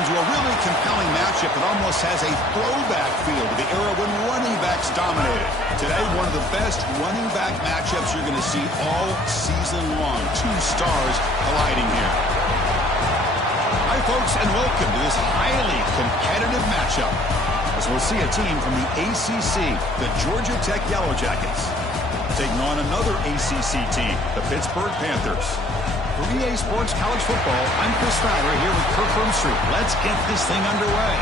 welcome to a really compelling matchup that almost has a throwback feel to the era when running backs dominated. Today, one of the best running back matchups you're going to see all season long. Two stars colliding here. Hi, folks, and welcome to this highly competitive matchup, as we'll see a team from the ACC, the Georgia Tech Yellow Jackets, taking on another ACC team, the Pittsburgh Panthers. For EA Sports College Football, I'm Chris Fowler here with Kirk Broomstreet. Let's get this thing underway.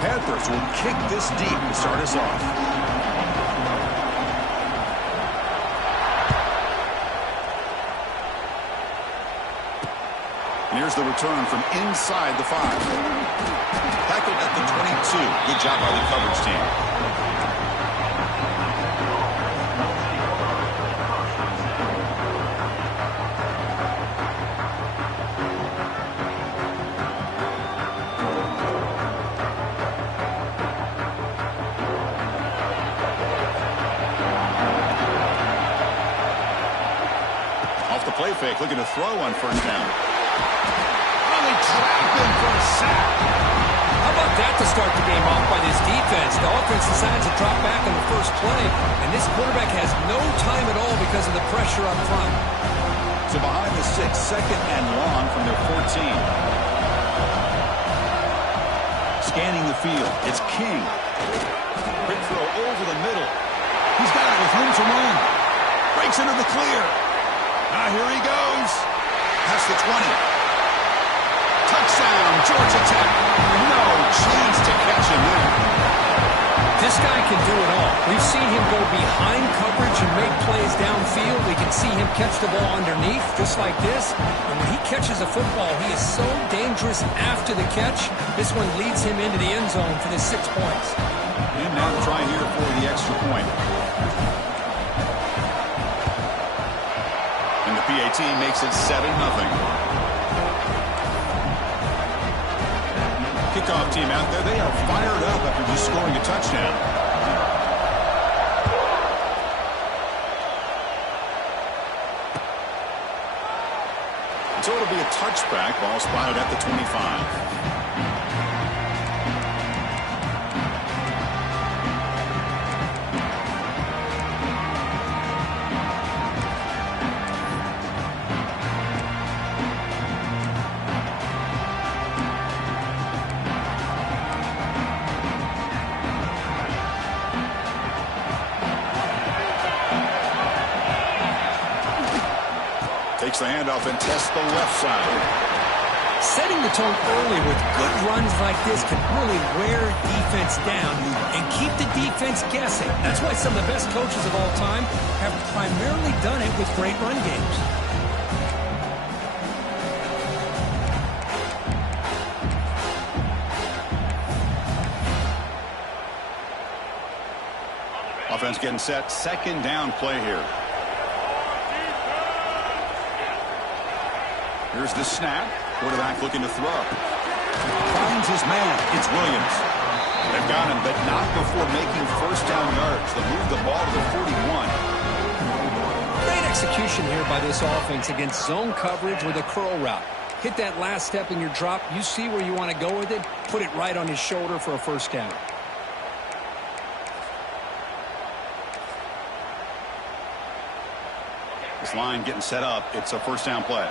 Panthers will kick this deep to start us off. And here's the return from inside the 5. Tackled at the 22. Good job by the coverage team. Play fake, looking to throw on first down. Only trapped him for a sack. How about that to start the game off by this defense? The offense decides to drop back on the first play, and this quarterback has no time at all because of the pressure up front. So behind the 6, second and long from their 14. Scanning the field, it's King. Quick throw over the middle. He's got it with room to run. Breaks into the clear. Here he goes. Past the 20. Touchdown, Georgia Tech. No chance to catch him there. This guy can do it all. We've seen him go behind coverage and make plays downfield. We can see him catch the ball underneath, just like this. And when he catches a football, he is so dangerous after the catch. This one leads him into the end zone for the 6 points. And now try here for the extra point. PAT makes it 7-0. Kickoff team out there, they are fired up after just scoring a touchdown. So it'll be a touchback, ball spotted at the 25. Takes the handoff and tests the left side. Setting the tone early with good runs like this can really wear defense down and keep the defense guessing. That's why some of the best coaches of all time have primarily done it with great run games. Offense getting set. Second down play here. Here's the snap. Quarterback looking to throw. Finds his man. It's Williams. They've got him, but not before making first down yards. They move the ball to the 41. Great execution here by this offense against zone coverage with a curl route. Hit that last step in your drop. You see where you want to go with it. Put it right on his shoulder for a first down. This line getting set up. It's a first down play.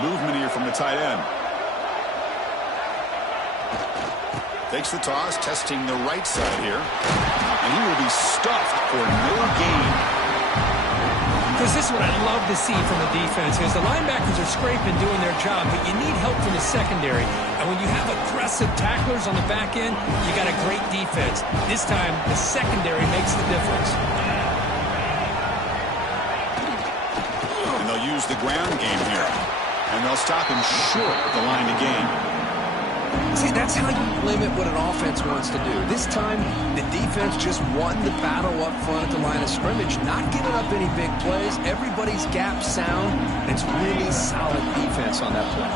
Movement here from the tight end. Takes the toss, testing the right side here. And he will be stuffed for no gain. Because this is what I love to see from the defense, is the linebackers are scraping, doing their job, but you need help from the secondary. And when you have aggressive tacklers on the back end, you got a great defense. This time, the secondary makes the difference. use the ground game here. And they'll stop him short at the line to gain. See, that's how you limit what an offense wants to do. This time, the defense just won the battle up front at the line of scrimmage, not giving up any big plays. Everybody's gap sound, and it's really solid defense on that play.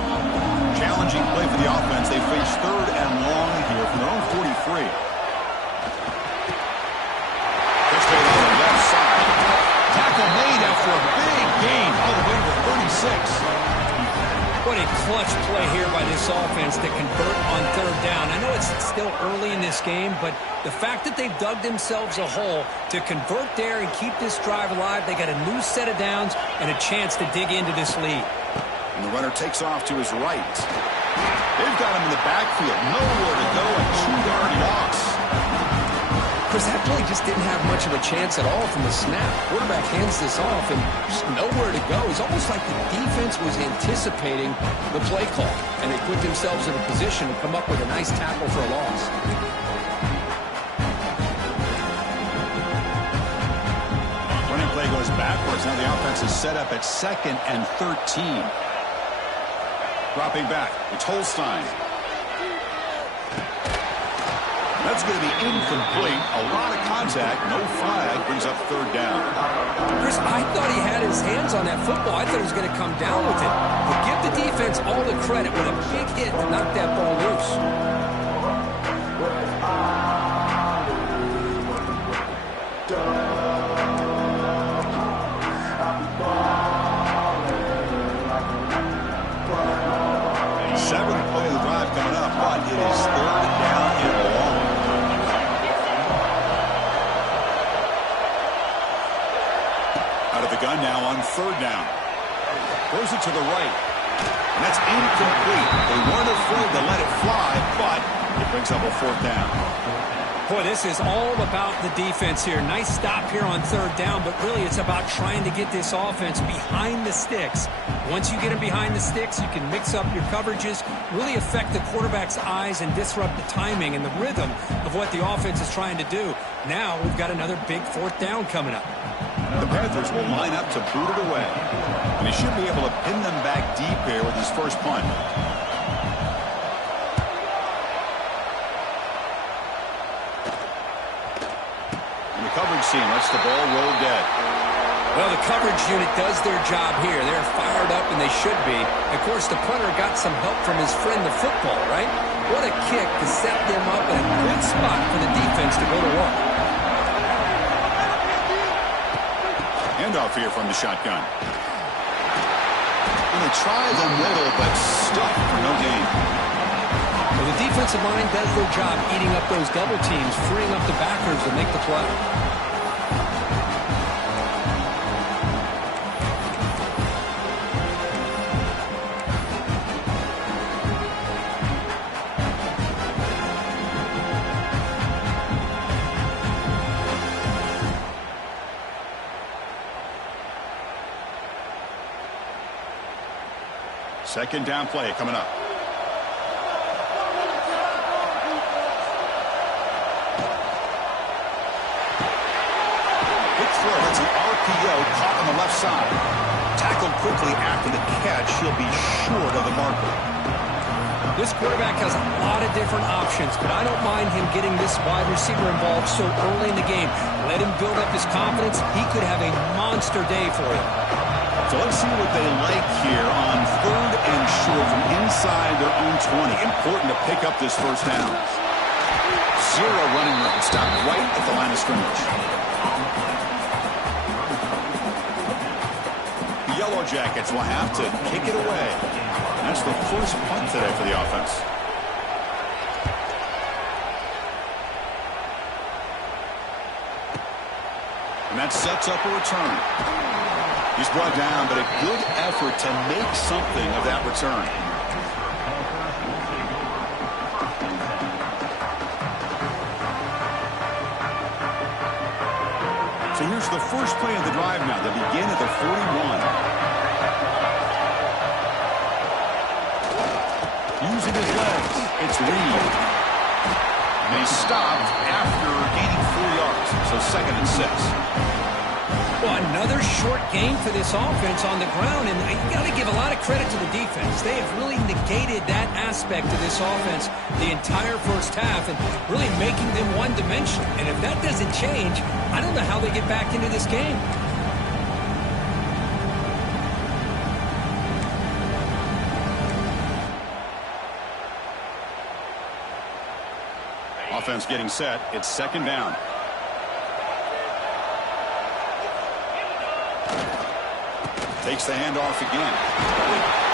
Challenging play for the offense. They face 3rd and long here from their own 43. Pitch made on the left side. Tackle made after a big gain all the way to the 36. What a clutch play here by this offense to convert on 3rd down. I know it's still early in this game, but the fact that they've dug themselves a hole to convert there and keep this drive alive, they got a new set of downs and a chance to dig into this lead. And the runner takes off to his right. They've got him in the backfield. Nowhere to go, a 2-yard loss. Chris, that play just didn't have much of a chance at all from the snap. Quarterback hands this off and just nowhere to go. It's almost like the defense was anticipating the play call, and they put themselves in a position to come up with a nice tackle for a loss. Running play goes backwards. Now the offense is set up at 2nd and 13. Dropping back. It's Holstein. That's going to be incomplete. A lot of contact. No flag. Brings up 3rd down. Chris, I thought he had his hands on that football. I thought he was going to come down with it. But give the defense all the credit with a big hit to knock that ball loose. Seventh play of the drive coming up, but it is 3rd down and long. Out of the gun now on 3rd down. Throws it to the right. And that's incomplete. They weren't afraid to let it fly, but it brings up a 4th down. Boy, this is all about the defense here. Nice stop here on 3rd down, but really it's about trying to get this offense behind the sticks. Once you get them behind the sticks, you can mix up your coverages, really affect the quarterback's eyes and disrupt the timing and the rhythm of what the offense is trying to do. Now we've got another big 4th down coming up. The Panthers will line up to boot it away. And he should be able to pin them back deep here with his first punt. And the coverage team lets the ball roll dead. Well, the coverage unit does their job here. They're fired up, and they should be. Of course, the punter got some help from his friend, the football, right? What a kick to set them up in a good spot for the defense to go to work. Handoff here from the shotgun. And they try the middle, but stuck for no gain. Well, the defensive line does their job eating up those double teams, freeing up the backers to make the play. Second down play coming up. Big throw. That's an RPO caught on the left side. Tackled quickly after the catch. He'll be short of the marker. This quarterback has a lot of different options, but I don't mind him getting this wide receiver involved so early in the game. Let him build up his confidence. He could have a monster day for you. So let's see what they like here on 3rd and short from inside their own 20. Important to pick up this first down. 0 running room. Stop right at the line of scrimmage. The Yellow Jackets will have to kick it away. That's the first punt today for the offense. And that sets up a return. He's brought down, but a good effort to make something of that return. So here's the first play of the drive now. They begin at the 41. Using his legs, it's Reed. And they stopped after gaining 4 yards, so 2nd and 6. Well, another short game for this offense on the ground, and you got to give a lot of credit to the defense. They have really negated that aspect of this offense the entire first half and really making them one-dimensional. And if that doesn't change, I don't know how they get back into this game. Offense getting set. It's second down. Takes the handoff again.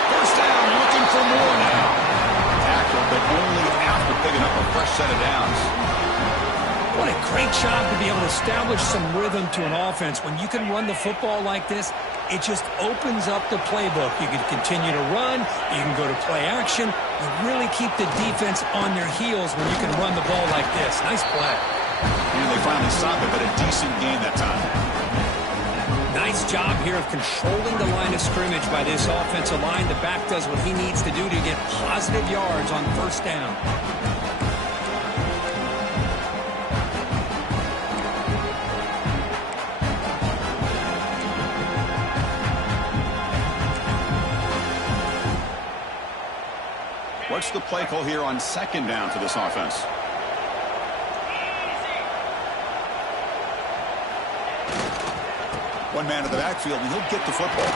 First down, looking for more now. Tackle, but only after picking up a fresh set of downs. What a great job to be able to establish some rhythm to an offense. When you can run the football like this, it just opens up the playbook. You can continue to run. You can go to play action. You really keep the defense on their heels when you can run the ball like this. Nice play. And they finally stop it, but a decent gain that time. Nice job here of controlling the line of scrimmage by this offensive line. The back does what he needs to do to get positive yards on first down. What's the play call here on second down for this offense? One man in the backfield, and he'll get the football.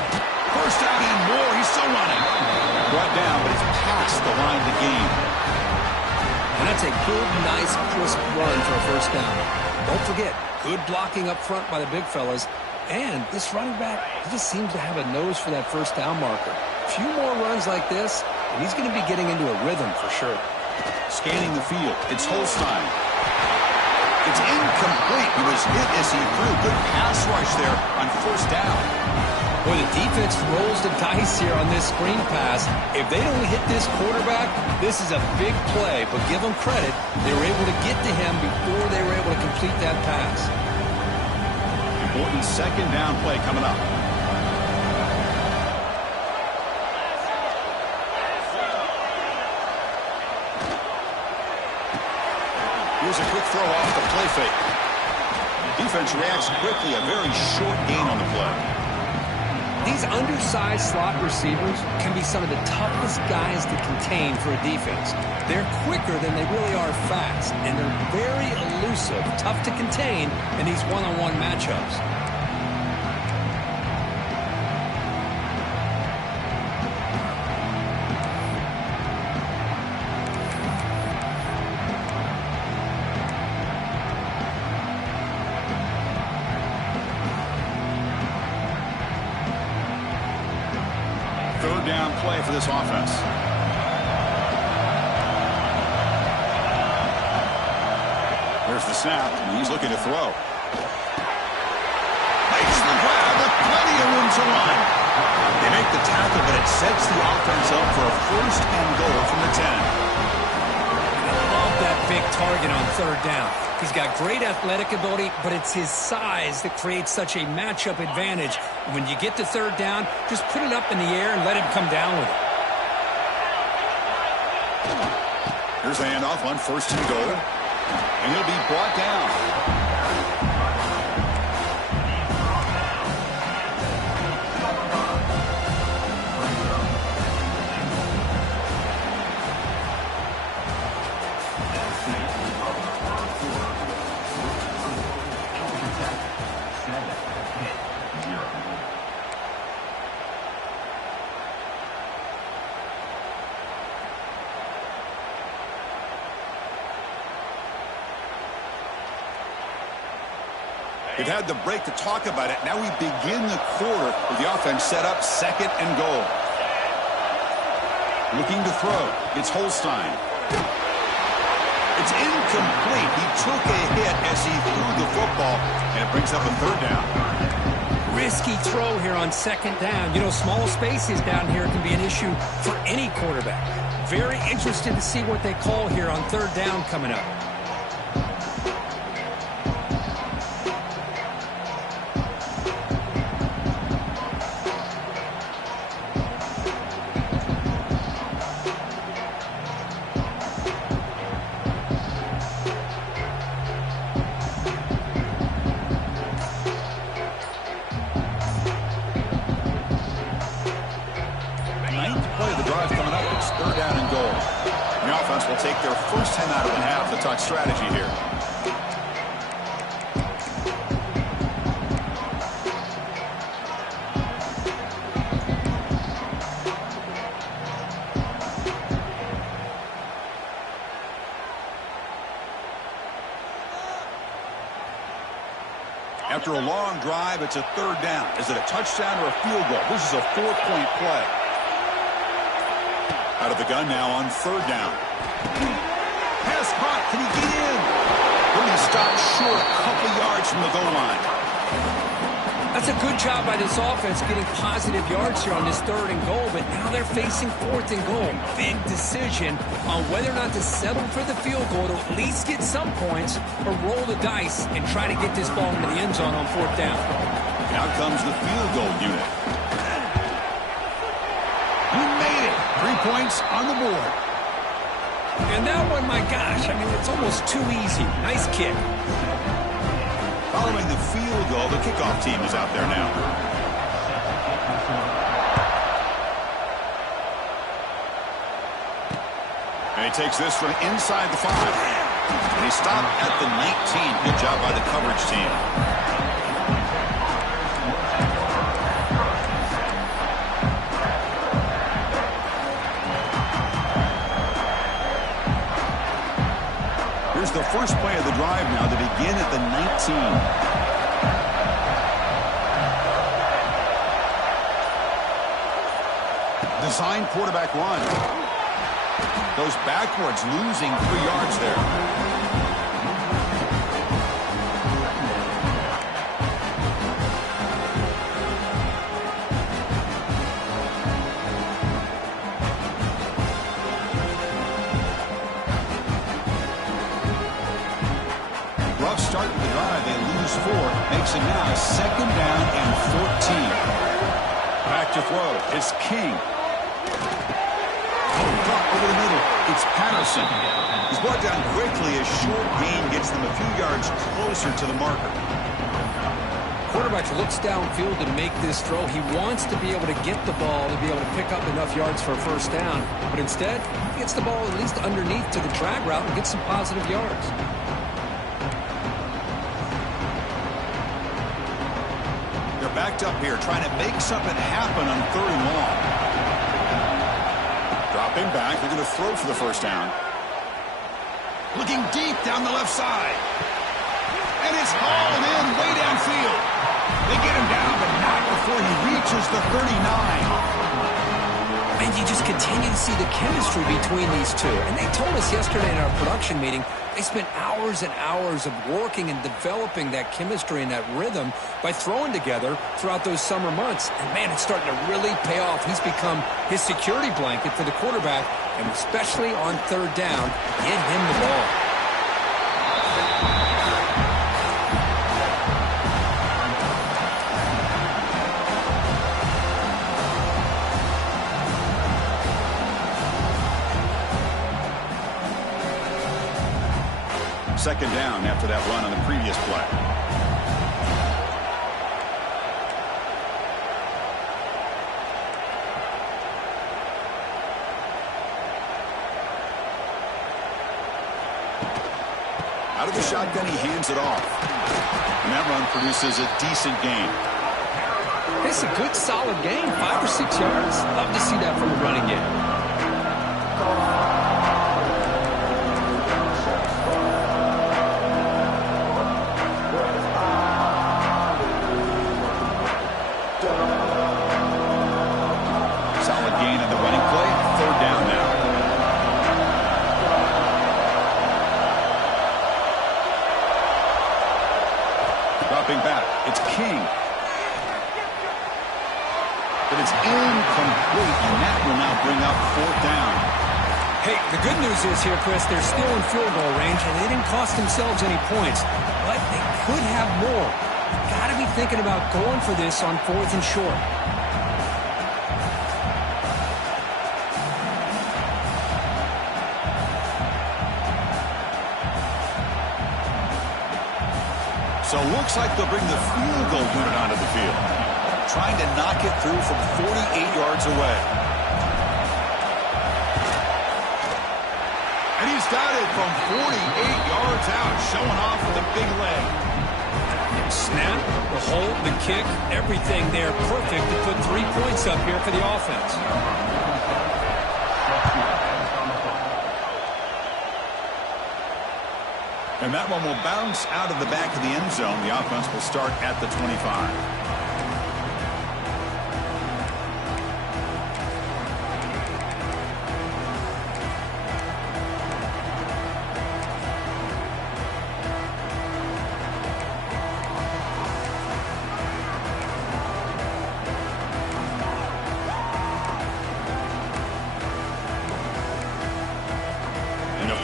First down and more. He's still running. Brought down, but it's past the line to gain. And that's a good, nice, crisp run for a first down. Don't forget, good blocking up front by the big fellas. And this running back, he just seems to have a nose for that first down marker. A few more runs like this, and he's going to be getting into a rhythm for sure. Scanning the field. It's Holstein. It's incomplete. He was hit as he threw. Good pass rush there on first down. Boy, the defense rolls the dice here on this screen pass. If they don't hit this quarterback, this is a big play. But give them credit. They were able to get to him before they were able to complete that pass. Important second down play coming up. Here's a quick throw off the play fake. The defense reacts quickly. A very short gain on the play. These undersized slot receivers can be some of the toughest guys to contain for a defense. They're quicker than they really are fast, and they're very elusive, tough to contain in these one-on-one matchups. Third down play for this offense. There's the snap, and he's looking to throw. Makes the grab with plenty of room to run. They make the tackle, but it sets the offense up for a first and goal from the 10. I love that big target on third down. He's got great athletic ability, but it's his size that creates such a matchup advantage. When you get to third down, just put it up in the air and let him come down with it. Here's the handoff on first and goal, and he'll be brought down. We've had the break to talk about it. Now we begin the quarter with the offense set up second and goal. Looking to throw. It's Holstein. It's incomplete. He took a hit as he threw the football, and it brings up a third down. Risky throw here on second down. You know, small spaces down here can be an issue for any quarterback. Very interested to see what they call here on third down coming up. It's 3rd down and goal. The offense will take their first time out of the half to talk strategy here. After a long drive, it's a 3rd down. Is it a touchdown or a field goal? This is a 4-point play. Out of the gun now on 3rd down. Pass caught. Can he get in? When he stopped short, a couple yards from the goal line. That's a good job by this offense getting positive yards here on this 3rd and goal, but now they're facing 4th and goal. Big decision on whether or not to settle for the field goal to at least get some points or roll the dice and try to get this ball into the end zone on 4th down. Now comes the field goal unit. He made it. 3 points on the board. And that one, my gosh, I mean, it's almost too easy. Nice kick. Following the field goal, the kickoff team is out there now. And he takes this from inside the 5. And he stopped at the 19. Good job by the coverage team. Here's the first play of the drive now to begin at the 19. Design quarterback run. Goes backwards, losing 3 yards there. Start the drive, they lose 4. Makes it now 2nd down and 14. Back to throw. It's King. Drop over the middle. It's Patterson. He's brought down quickly as short gain gets them a few yards closer to the marker. Quarterback looks downfield to make this throw. He wants to be able to get the ball to be able to pick up enough yards for a 1st down. But instead, he gets the ball at least underneath to the drag route and gets some positive yards. Backed up here, trying to make something happen on 3rd and long. Dropping back, they're going to throw for the 1st down. Looking deep down the left side. And it's hauled in way downfield. They get him down, but not before he reaches the 39. And you just continue to see the chemistry between these two. And they told us yesterday in our production meeting, they spent hours and hours of working and developing that chemistry and that rhythm by throwing together throughout those summer months. And, man, it's starting to really pay off. He's become his security blanket for the quarterback, and especially on 3rd down, get him the ball. Second down after that run on the previous play. Out of the shotgun, he hands it off. And that run produces a decent gain. It's a good, solid game, 5 or 6 yards. Love to see that from a running game. Back. It's King. But it's incomplete, and that will now bring up 4th down. Hey, the good news is here, Chris, they're still in field goal range, and they didn't cost themselves any points. But they could have more. You've got to be thinking about going for this on 4th and short. So it looks like they'll bring the field goal unit onto the field, trying to knock it through from 48 yards away. He's got it from 48 yards out, showing off with a big leg. Snap, the hold, the kick, everything there perfect to put 3 points up here for the offense. And that one will bounce out of the back of the end zone. The offense will start at the 25.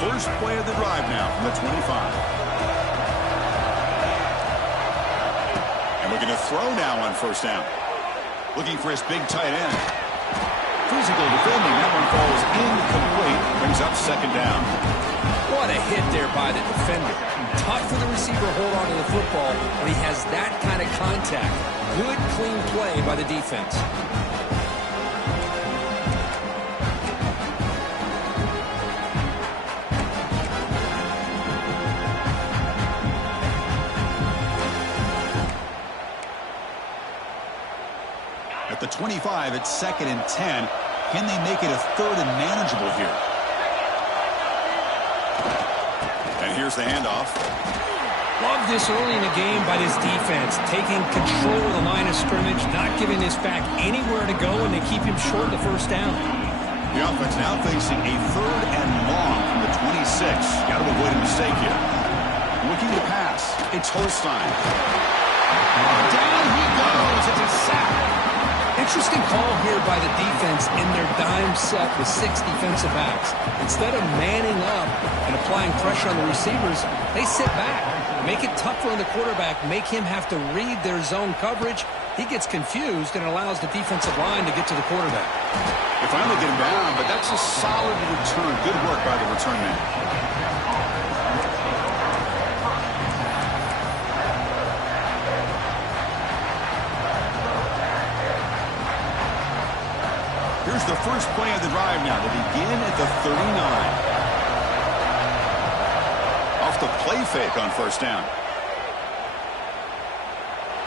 First play of the drive now from the 25. And looking to throw now on first down. Looking for his big tight end. Physical defending. That one falls incomplete. Brings up second down. What a hit there by the defender. Tough for the receiver to hold on to the football when he has that kind of contact. Good, clean play by the defense. At the 25, it's 2nd and 10. Can they make it a 3rd and manageable here? And here's the handoff. Love this early in the game by this defense, taking control of the line of scrimmage, not giving this back anywhere to go, and they keep him short of the first down. The offense now facing a 3rd and long from the 26. Got to avoid a mistake here. Looking to pass. It's Holstein. Down he goes. It's a sack. Interesting call here by the defense in their dime set with 6 defensive backs. Instead of manning up and applying pressure on the receivers, they sit back, make it tougher on the quarterback, make him have to read their zone coverage. He gets confused and allows the defensive line to get to the quarterback. They finally get him down, but that's a solid return. Good work by the return man. Here's the first play of the drive now. They begin at the 39. Off the play fake on first down.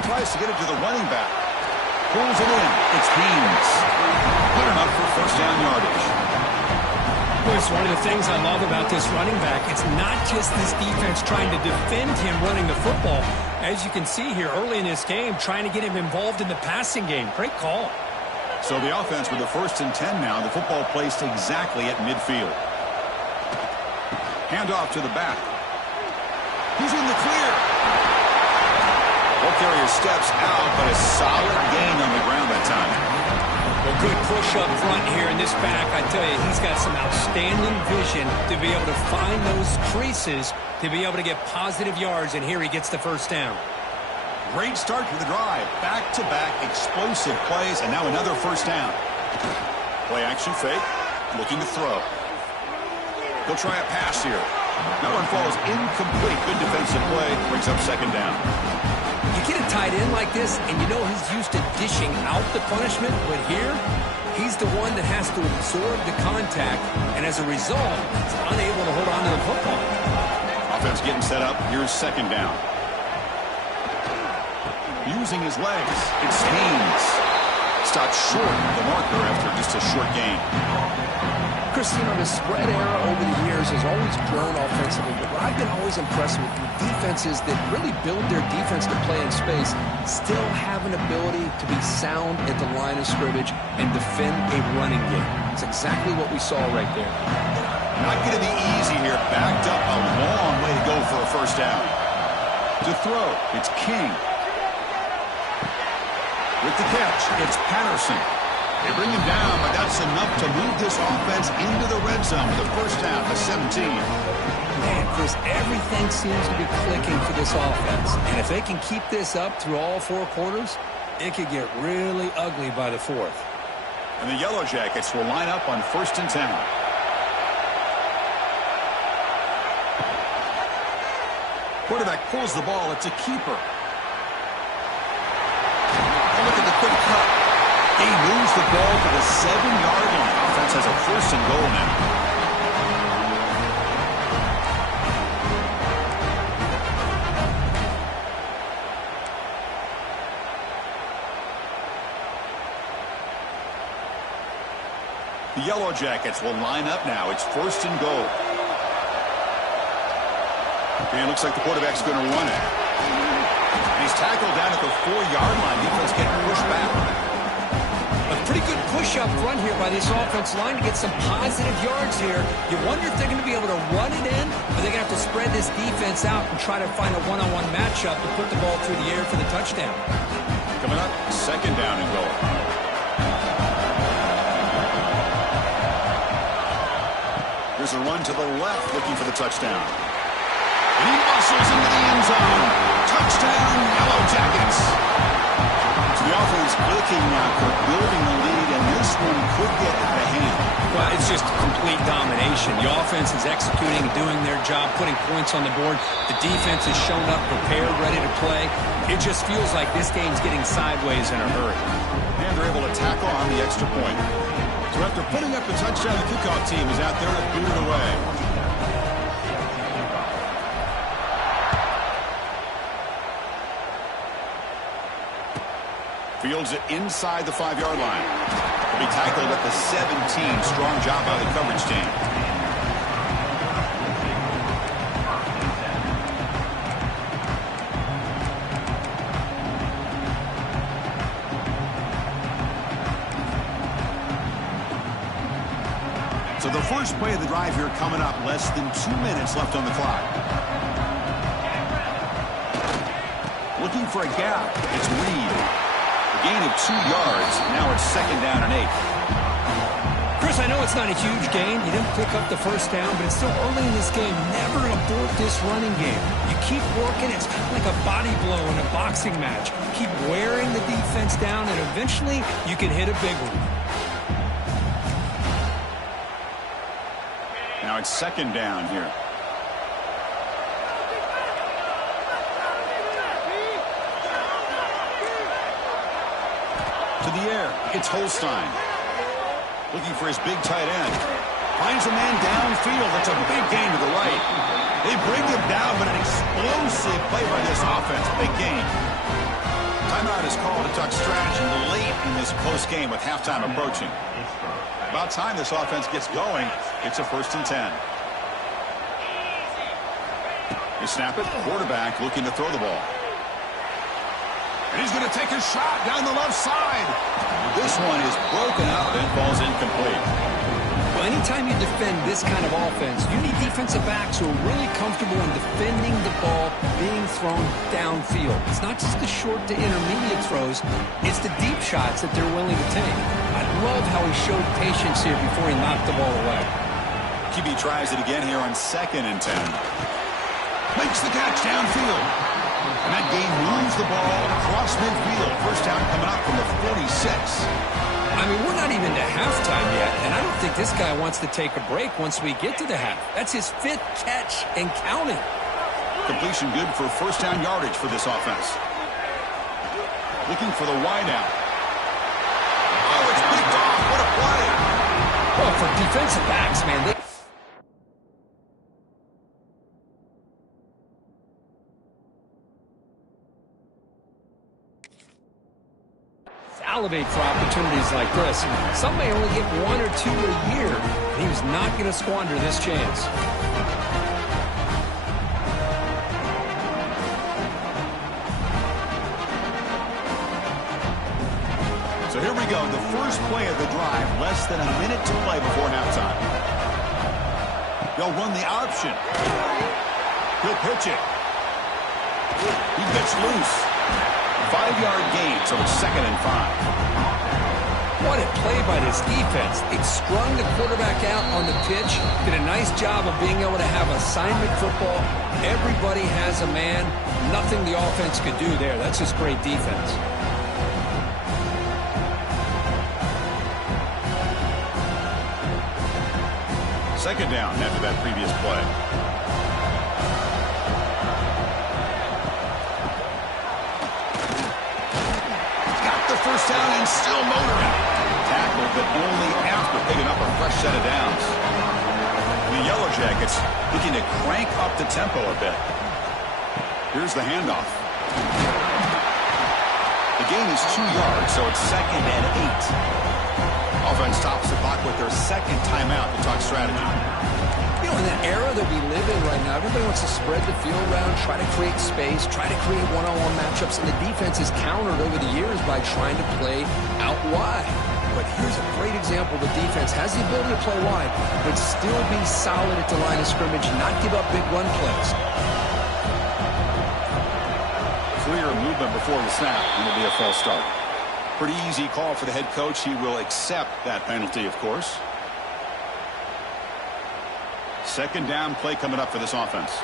Tries to get it to the running back. Pulls it in. It's Haynes. Good enough for first down yardage. Chris, one of the things I love about this running back, it's not just this defense trying to defend him running the football. As you can see here early in this game, trying to get him involved in the passing game. Great call. So the offense with the 1st and 10 now. The football placed exactly at midfield. Handoff to the back. He's in the clear. Ball carrier steps out, but a solid gain on the ground that time. Well, good push up front here in this back. I tell you, he's got some outstanding vision to be able to find those creases, to be able to get positive yards, and here he gets the first down. Great start to the drive. Back-to-back explosive plays, and now another first down. Play action fake. Looking to throw. He'll try a pass here. That one falls incomplete. Good defensive play. Brings up second down. You get a tight end like this, and you know he's used to dishing out the punishment, but here, he's the one that has to absorb the contact, and as a result, he's unable to hold on to the football. Offense getting set up. Here's second down. Using his legs. It's Haynes. Stopped short of the marker after just a short gain. Chris, you know, the spread era over the years has always grown offensively, but what I've been always impressed with defenses that really build their defense to play in space still have an ability to be sound at the line of scrimmage and defend a running game. It's exactly what we saw right there. Not going to be easy here. Backed up a long way to go for a first down. To throw, it's King. With the catch, it's Patterson. They bring him down, but that's enough to move this offense into the red zone with a first down to 17. Man, Chris, everything seems to be clicking for this offense. And if they can keep this up through all 4 quarters, it could get really ugly by the 4th. And the Yellow Jackets will line up on 1st and 10. Quarterback pulls the ball. It's a keeper. Look at the quick cut. He moves the ball to the 7-yard line. Offense has a 1st and goal now. The Yellow Jackets will line up now. It's 1st and goal. And it looks like the quarterback's going to run it. And he's tackled down at the 4-yard line. Defense getting pushed back. A pretty good push up front here by this offensive line to get some positive yards here. You wonder if they're going to be able to run it in, or they're going to have to spread this defense out and try to find a one-on-one matchup to put the ball through the air for the touchdown. Coming up, 2nd down and goal. Here's a run to the left looking for the touchdown. And he muscles into the end zone. Touchdown, Yellow Jackets. So the offense looking now for building the lead, and this one could get out of hand. Well, it's just complete domination. The offense is executing, doing their job, putting points on the board. The defense has shown up, prepared, ready to play. It just feels like this game's getting sideways in a hurry. And they're able to tackle on the extra point. So after putting up the touchdown, the kickoff team is out there to boot it away. Fields it inside the 5-yard line. He'll be tackled at the 17. Strong job by the coverage team. So the first play of the drive here coming up. Less than 2 minutes left on the clock. Looking for a gap. It's Reed. Gain of 2 yards. Now it's 2nd down and 8. Chris, I know it's not a huge gain. You didn't pick up the first down, but it's still early in this game. Never abort this running game. You keep working. It's kind of like a body blow in a boxing match. Keep wearing the defense down, and eventually you can hit a big one. Now it's 2nd down here. To the air, it's Holstein. Looking for his big tight end. Finds a man downfield. That's a big gain to the right. They bring him down, but an explosive play by this offense. Big gain. Timeout is called to talk strategy late in this close game with halftime approaching. About time this offense gets going. It's a 1st and 10. You snap it. Quarterback looking to throw the ball. And he's going to take a shot down the left side. This one is broken up and falls incomplete. Well, anytime you defend this kind of offense, you need defensive backs who are really comfortable in defending the ball being thrown downfield. It's not just the short to intermediate throws. It's the deep shots that they're willing to take. I love how he showed patience here before he knocked the ball away. QB tries it again here on 2nd and 10. Makes the catch downfield. And that game moves the ball across midfield. First down coming up from the 46. I mean, we're not even to halftime yet, and I don't think this guy wants to take a break once we get to the half. That's his 5th catch and counting. Completion good for first down yardage for this offense. Looking for the wideout. Oh, it's picked off. What a play. Well, for defensive backs, man, they... salivate for opportunities like this. Some may only get 1 or 2 a year. He was not going to squander this chance. So here we go. The first play of the drive. Less than a minute to play before halftime. They'll run the option. He'll pitch it. He gets loose. 5-yard gain, so it's 2nd and 5. What a play by this defense. They strung the quarterback out on the pitch, did a nice job of being able to have assignment football. Everybody has a man. Nothing the offense could do there. That's just great defense. Second down after that previous play. First down and still motoring. Tackled, but only after picking up a fresh set of downs. The Yellow Jackets looking to crank up the tempo a bit. Here's the handoff. The gain is 2 yards, so it's 2nd and 8. offense stops the clock with their second timeout to talk strategy. You know, in that era that we live in right now, everybody wants to spread the field around, try to create space, try to create one-on-one matchups, and the defense is countered over the years by trying to play out wide. But here's a great example. The defense has the ability to play wide, but still be solid at the line of scrimmage, not give up big run plays. Clear movement before the snap, and it'll be a false start. Pretty easy call for the head coach. He will accept that penalty, of course. Second down play coming up for this offense.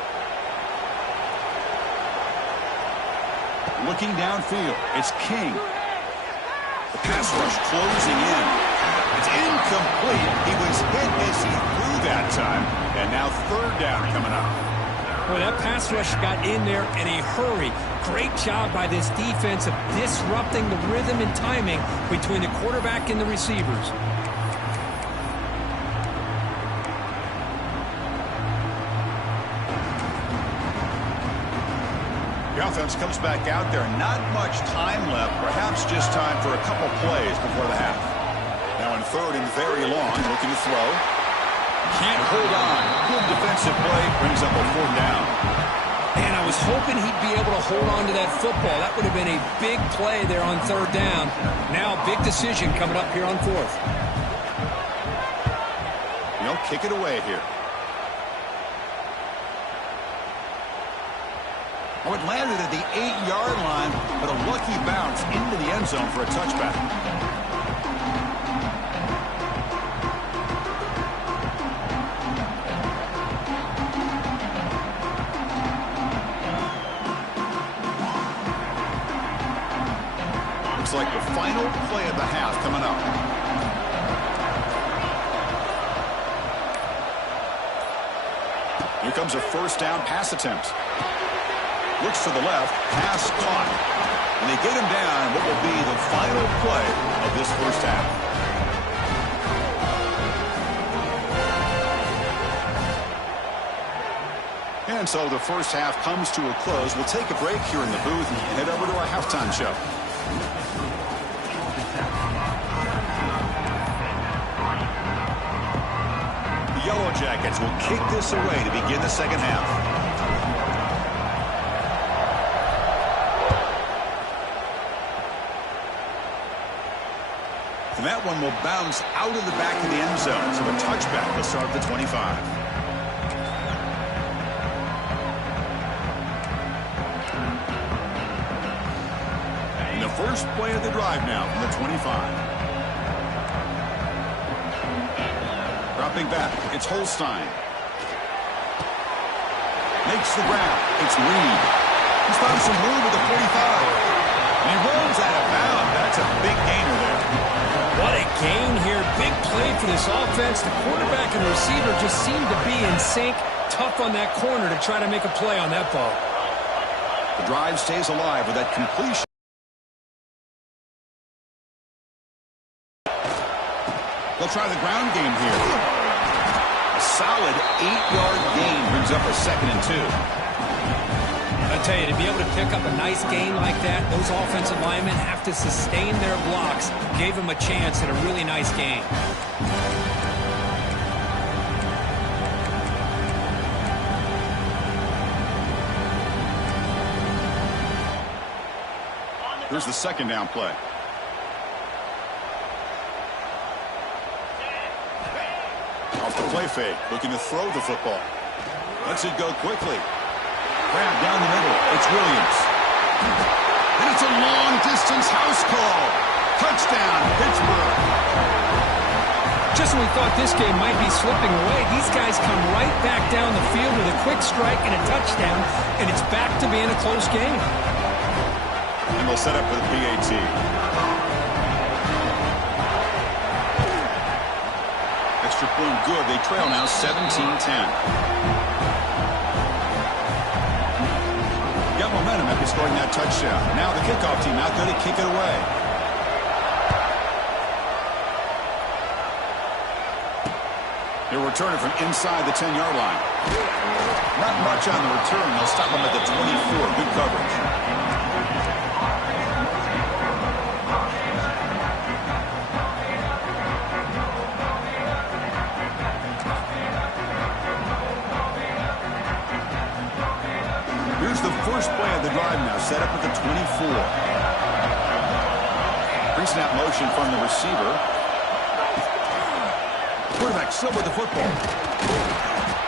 Looking downfield, it's King. The pass rush closing in. It's incomplete. He was hit as he threw that time. And now third down coming up. Boy, that pass rush got in there in a hurry. Great job by this defense of disrupting the rhythm and timing between the quarterback and the receivers. The offense comes back out there. Not much time left. Perhaps just time for a couple plays before the half. Now in third and very long, looking to throw. Can't hold on. Good defensive play. Brings up a fourth down. And I was hoping he'd be able to hold on to that football. That would have been a big play there on third down. Now big decision coming up here on fourth. You know, kick it away here. Oh, it landed at the 8-yard line, but a lucky bounce into the end zone for a touchback. Looks like the final play of the half coming up. Here comes a first down pass attempt. Looks to the left, pass caught. And they get him down what will be the final play of this first half. And so the first half comes to a close. We'll take a break here in the booth and head over to our halftime show. The Yellow Jackets will kick this away to begin the second half. And that one will bounce out of the back of the end zone. So a touchback will start at the 25. And the first play of the drive now from the 25. Dropping back, it's Holstein. Makes the grab. It's Reed. He's found some room with the 45. And he rolls out of bounds. That's a big gainer there. What a gain here. Big play for this offense. The quarterback and receiver just seem to be in sync. Tough on that corner to try to make a play on that ball. The drive stays alive with that completion. They'll try the ground game here. A solid 8-yard gain brings up a 2nd and 2. I'll tell you, to be able to pick up a nice gain like that, those offensive linemen have to sustain their blocks. Gave them a chance at a really nice gain. Here's the second down play. Off the play fake, looking to throw the football. Lets it go quickly. Grab down the middle. It's Williams. And it's a long-distance house call. Touchdown, Pittsburgh. Just when we thought this game might be slipping away, these guys come right back down the field with a quick strike and a touchdown, and it's back to being a close game. And they'll set up for the PAT. Extra point good. They trail now 17-10. Got momentum after scoring that touchdown. Now the kickoff team out there to kick it away. They'll return it from inside the 10-yard line. Not much on the return. They'll stop them at the 24. Good coverage. the first play of the drive now, set up at the 24. Pre-snap motion from the receiver. Quarterback still with the football.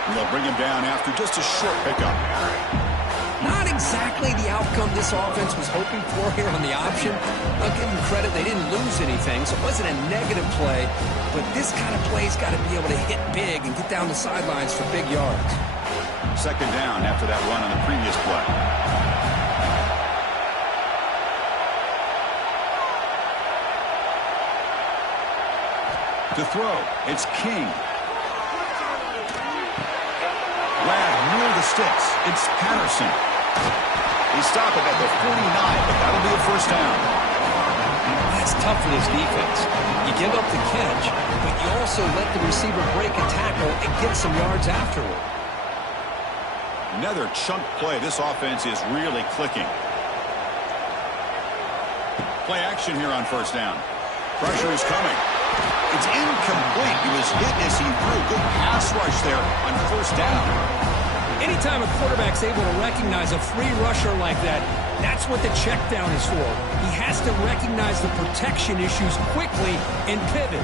And they'll bring him down after just a short pickup. Not exactly the outcome this offense was hoping for here on the option. I'll give them credit, they didn't lose anything, so it wasn't a negative play. But this kind of play's got to be able to hit big and get down the sidelines for big yards. Second down after that run on the previous play. To throw, it's King. Webb near the sticks. It's Patterson. He stopped it at the 49, but that'll be a first down. That's tough for this defense. You give up the catch, but you also let the receiver break a tackle and get some yards afterward. Another chunk play. This offense is really clicking. Play action here on first down. Pressure is coming. It's incomplete. He was hit as he threw. Good pass rush there on first down. Anytime a quarterback's able to recognize a free rusher like that, that's what the check down is for. He has to recognize the protection issues quickly and pivot.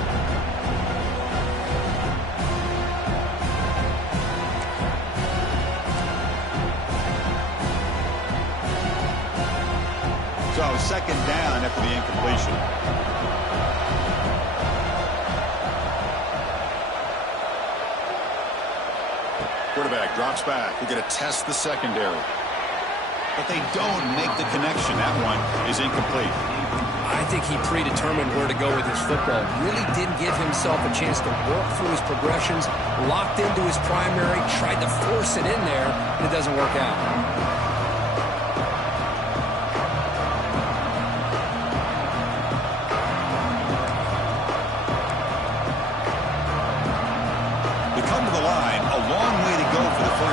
So second down after the incompletion. Quarterback drops back. We're going to test the secondary. But they don't make the connection. That one is incomplete. I think he predetermined where to go with his football. Really didn't give himself a chance to work through his progressions. Locked into his primary. Tried to force it in there, and it doesn't work out.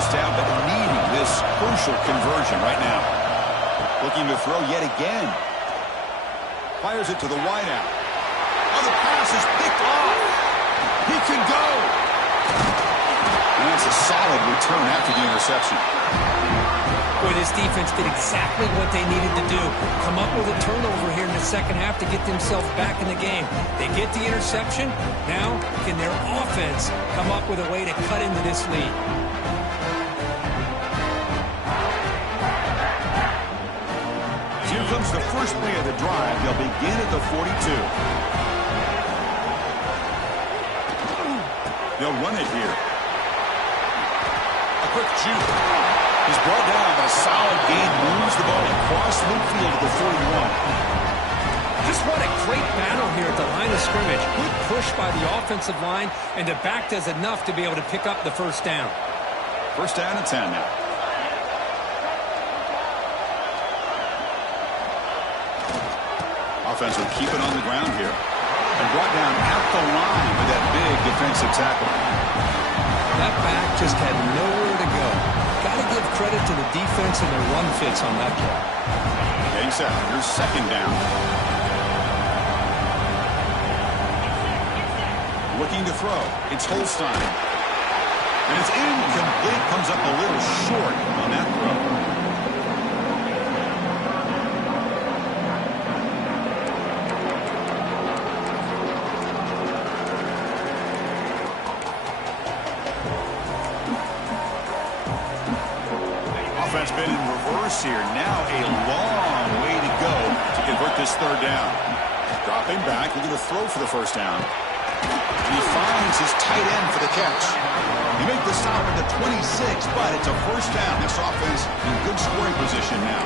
Down, but needing this crucial conversion right now. Looking to throw yet again. Fires it to the wideout. Oh, the pass is picked off. He can go. And that's a solid return after the interception. Boy, this defense did exactly what they needed to do. Come up with a turnover here in the second half to get themselves back in the game. They get the interception. Now, can their offense come up with a way to cut into this lead? Here comes the first play of the drive. They'll begin at the 42. They'll run it here. A quick juke. He's brought down, but a solid gain moves the ball across midfield to the 41. Just what a great battle here at the line of scrimmage. Good push by the offensive line, and the back does enough to be able to pick up the first down. First down and 10 now. Offense will keep it on the ground here. And brought down at the line with that big defensive tackle. That back just had nowhere to go. Got to give credit to the defense and their run fits on that play. Getting set. Here's second down. Looking to throw. It's Holstein. And it's incomplete. Comes up a little short on that throw. Offense been in reverse here. Now a long way to go to convert this third down. Dropping back, looking to throw for the first down. He finds his tight end for the catch. He make the stop at the 26, but it's a first down. This offense in good scoring position now.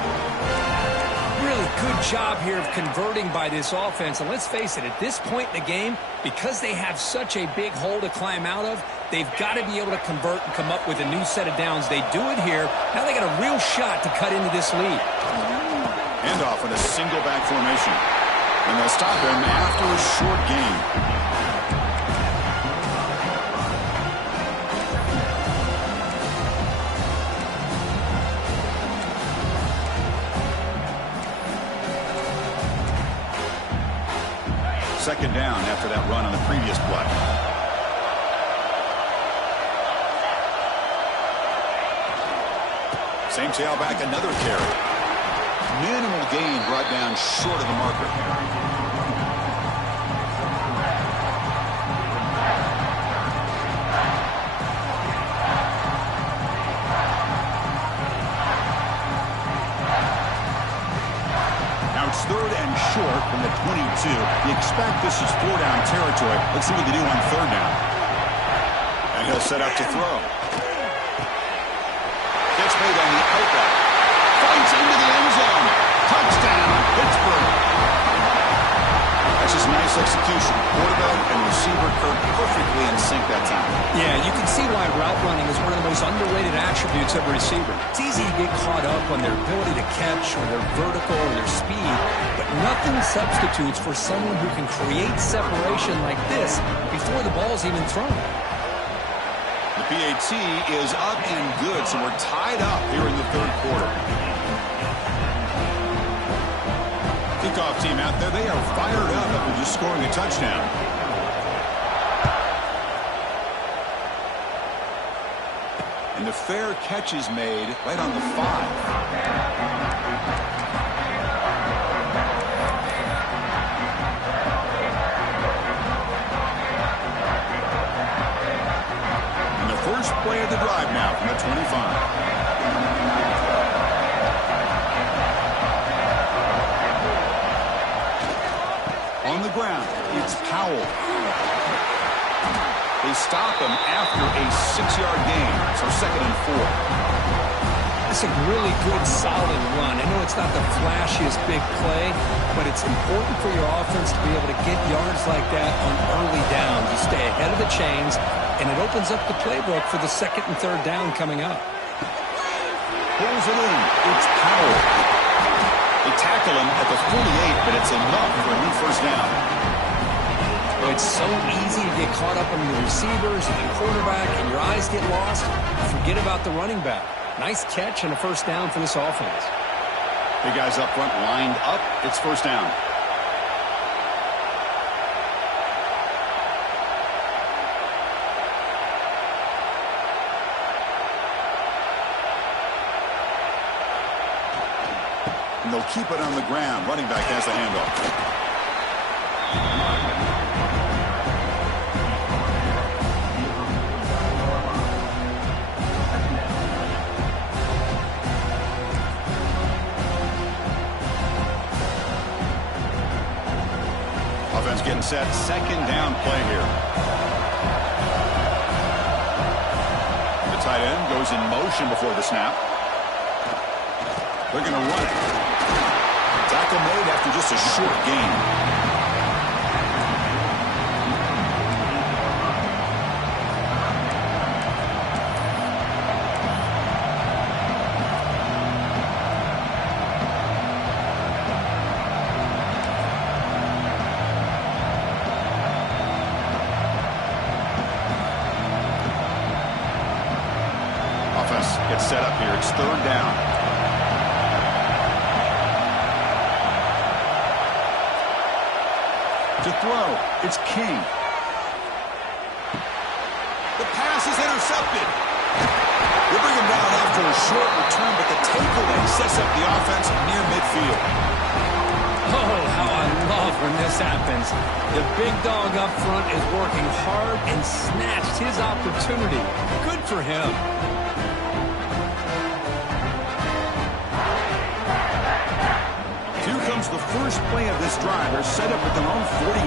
Really good job here of converting by this offense. And let's face it, at this point in the game, because they have such a big hole to climb out of, they've got to be able to convert and come up with a new set of downs. They do it here. Now they got a real shot to cut into this lead. Handoff in a single back formation. And they'll stop him after a short gain. Second down after that run on the previous play. Same tailback, another carry. Minimal gain brought down short of the marker. Now it's 3rd and short from the 22. You expect this is 4-down territory. Let's see what they do on 3rd down. And he'll set up to throw. Gets made on the outlet. Fights into the end zone. Touchdown, Pittsburgh. That's just nice execution. Quarterback and receiver perfectly in sync that time. Yeah, you can see why route running is one of the most underrated attributes of a receiver. It's easy to get caught up on their ability to catch or their vertical or their speed, but nothing substitutes for someone who can create separation like this before the ball's even thrown. The PAT is up and good, so we're tied up here in the 3rd quarter. Kickoff team out there, they are fired up after just scoring a touchdown. And the fair catch is made right on the 5. First play of the drive now from the 25. On the ground, it's Powell. They stop him after a 6-yard gain, so 2nd and 4. It's a really good, solid run. I know it's not the flashiest big play, but it's important for your offense to be able to get yards like that on early downs. You stay ahead of the chains, and it opens up the playbook for the 2nd and 3rd down coming up. Pulls it in. It's Powell. They tackle him at the 48, but it's enough for a new 1st down. Well, it's so easy to get caught up on the receivers and the quarterback, and your eyes get lost. Forget about the running back. Nice catch and a 1st down for this offense. Big guys up front lined up. It's 1st down. And they'll keep it on the ground. Running back has the handoff. Offense getting set. 2nd down play here. The tight end goes in motion before the snap. They're going to run it. Tackle made after just a short gain. Offense gets set up here. It's 3rd down. To throw, it's King. The pass is intercepted. They bring him down after a short return, but the takeaway sets up the offense near midfield. Oh, how I love when this happens. The big dog up front is working hard and snatched his opportunity. Good for him. Here comes the first play of this drive. They're set up at their own 48.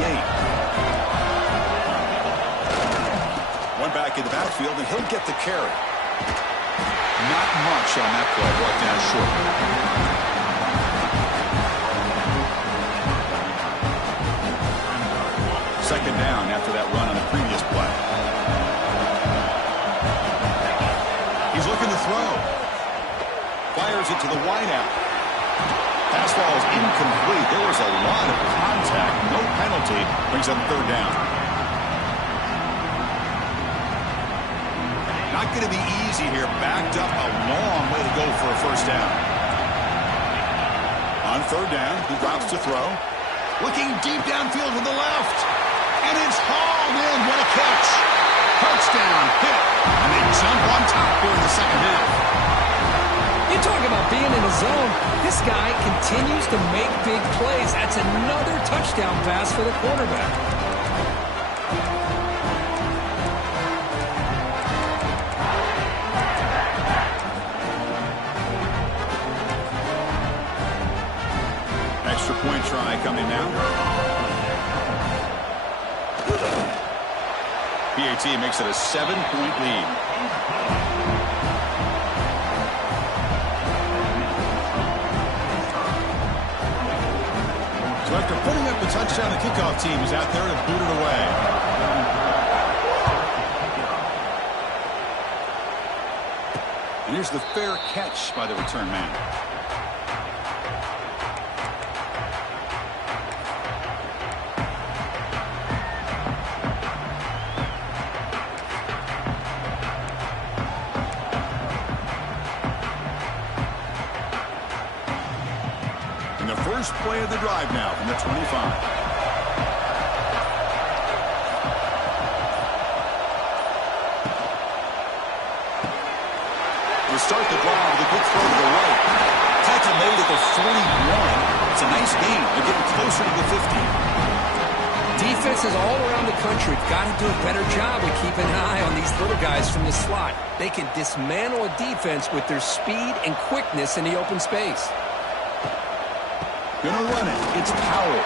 One back in the backfield, and he'll get the carry. Not much on that play. Brought down short. 2nd down after that run on the previous play. He's looking to throw. Fires it to the wideout. Pass ball is incomplete. There was a lot of contact. No penalty. Brings up 3rd down. Not going to be easy here. Backed up a long way to go for a 1st down. On 3rd down, he drops to throw. Looking deep downfield to the left. And it's hauled in. What a catch. Touchdown, Pitt. And they jump on top here in the 2nd half. You talk about being in the zone. This guy continues to make big plays. That's another touchdown pass for the quarterback. Extra point try coming now. PAT makes it a 7-point lead. So after putting up the touchdown, the kickoff team is out there to boot it away. And here's the fair catch by the return man. First play of the drive now from the 25. To start the drive with a good throw to the right. Tackle made at the 41. It's a nice gain. They're getting closer to the 50. Defenses all around the country have got to do a better job of keeping an eye on these little guys from the slot. They can dismantle a defense with their speed and quickness in the open space. Gonna run it. It's Powell.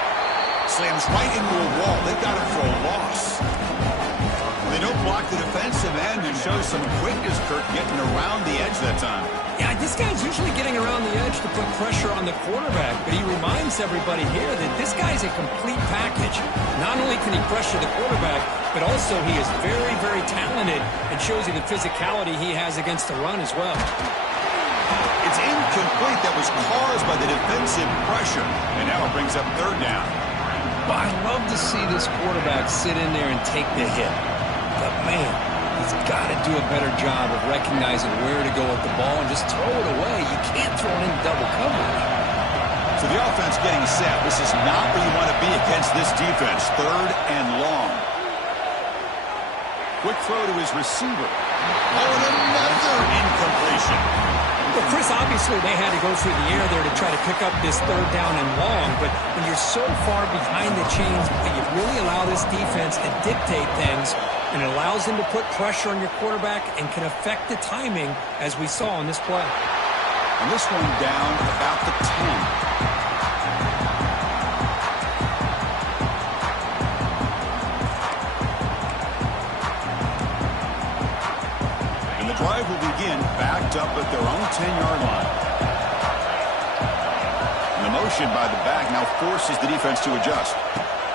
Slams right into a wall. They've got him for a loss. They don't block the defensive end and show some quickness, Kirk, getting around the edge that time. Yeah, this guy's usually getting around the edge to put pressure on the quarterback, but he reminds everybody here that this guy's a complete package. Not only can he pressure the quarterback, but also he is very, very talented and shows you the physicality he has against the run as well. It's incomplete. That was caused by the defensive pressure. And now it brings up third down. Well, I love to see this quarterback sit in there and take the hit. But, man, he's got to do a better job of recognizing where to go with the ball and just throw it away. You can't throw it into double coverage. So the offense getting set. This is not where you want to be against this defense. Third and long. Quick throw to his receiver. Oh, and another incompletion. Well, Chris, obviously they had to go through the air there to try to pick up this third down and long, but when you're so far behind the chains, you really allow this defense to dictate things, and it allows them to put pressure on your quarterback and can affect the timing, as we saw in this play. And this one down about the 10. Drive will begin backed up at their own 10-yard line. And the motion by the back now forces the defense to adjust.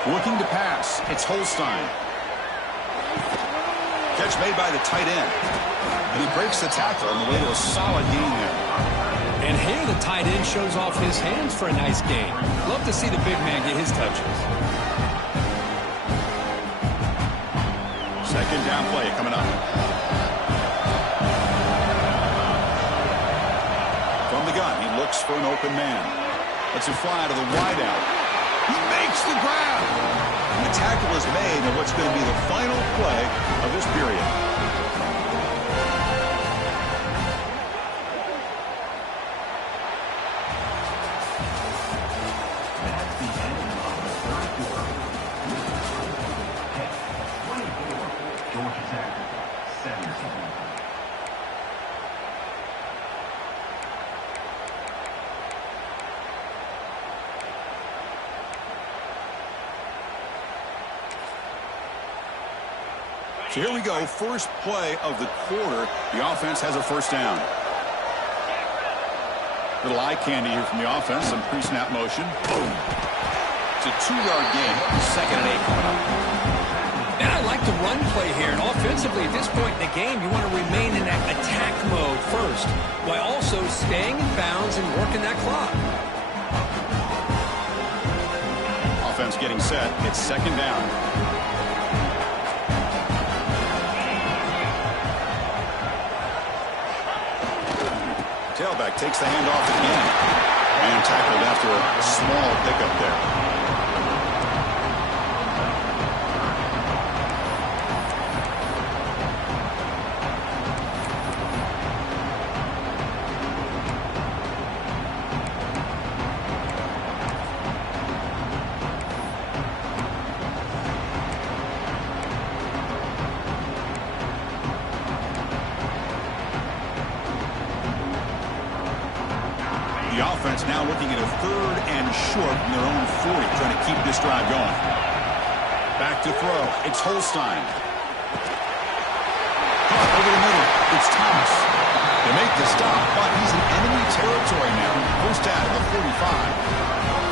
Looking to pass. It's Holstein. Catch made by the tight end. And he breaks the tackle on the way to a solid gain there. And here the tight end shows off his hands for a nice gain. Love to see the big man get his touches. Second down play coming up. From the gun, he looks for an open man. Lets it fly to the wideout. He makes the grab. And the tackle is made in what's going to be the final play of this period. That's the end of the third quarter. Georgia Tech, 7-7. So here we go, first play of the quarter. The offense has a first down. Little eye candy here from the offense, some pre-snap motion. Boom. It's a 2-yard gain, 2nd and 8 coming up. And I like the run play here. And offensively, at this point in the game, you want to remain in that attack mode first, while also staying in bounds and working that clock. Offense getting set. It's 2nd down. Tailback takes the handoff again. And tackled after a small pickup there. The offense now looking at a 3rd and short in their own 40, trying to keep this drive going. Back to throw. It's Holstein. Over the middle. It's Thomas. They make the stop, but he's in enemy territory now. First out of the 45.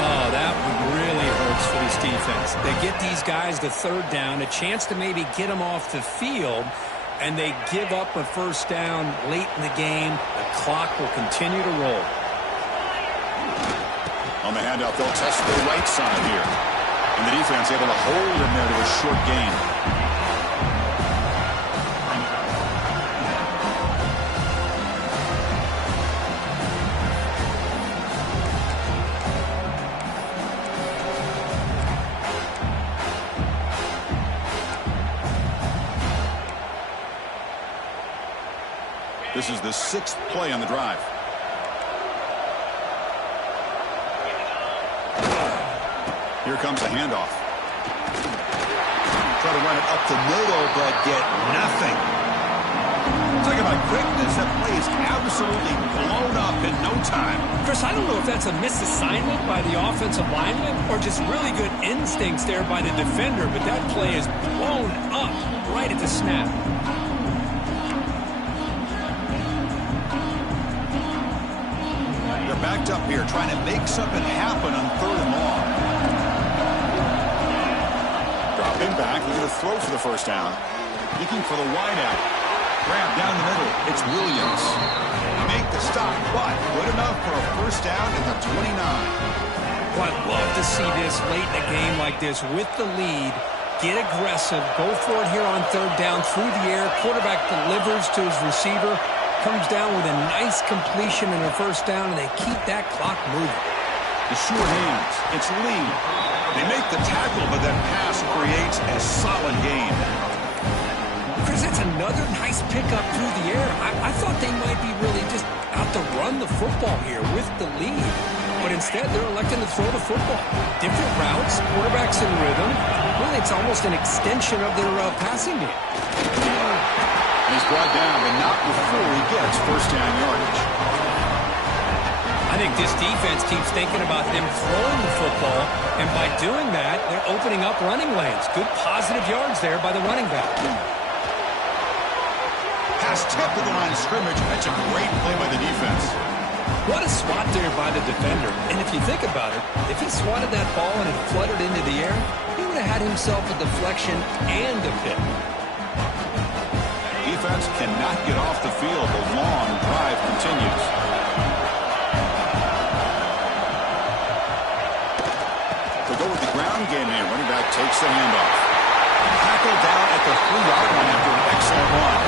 Oh, that really hurts for this defense. They get these guys the 3rd down, a chance to maybe get them off the field, and they give up a first down late in the game. The clock will continue to roll. On the handoff, they'll test the right side here. And the defense able to hold him there to a short gain. This is the 6th play on the drive. Here comes a handoff. Try to run it up the middle, but get nothing. Talk about quickness. That play is absolutely blown up in no time. Chris, I don't know if that's a misassignment by the offensive lineman or just really good instincts there by the defender, but that play is blown up right at the snap. They're backed up here, trying to make something happen on 3rd and long. Dropping back, he's going to throw for the first down. Looking for the wideout. Grab down the middle. It's Williams. Make the stop, but good enough for a first down at the 29. Well, I'd love to see this late in a game like this with the lead. Get aggressive. Go for it here on 3rd down through the air. Quarterback delivers to his receiver. Comes down with a nice completion and a first down, and they keep that clock moving. The sure hands. It's Lee. They make the tackle, but that pass creates a solid gain. Chris, it's another nice pickup through the air. I thought they might be really just out to run the football here with the lead. But instead, they're electing to throw the football. Different routes, quarterbacks in rhythm. Really, it's almost an extension of their passing game. He's brought down, but not before he gets first down yardage. I think this defense keeps thinking about them throwing the football, and by doing that, they're opening up running lanes. Good positive yards there by the running back. Pass tip to the line of scrimmage. That's a great play by the defense. What a swat there by the defender. And if you think about it, if he swatted that ball and it fluttered into the air, he would have had himself a deflection and a pick. Defense cannot get off the field. The long drive continues. To go with the ground game here, running back takes the handoff. Tackled down at the 3-yard line after an excellent run.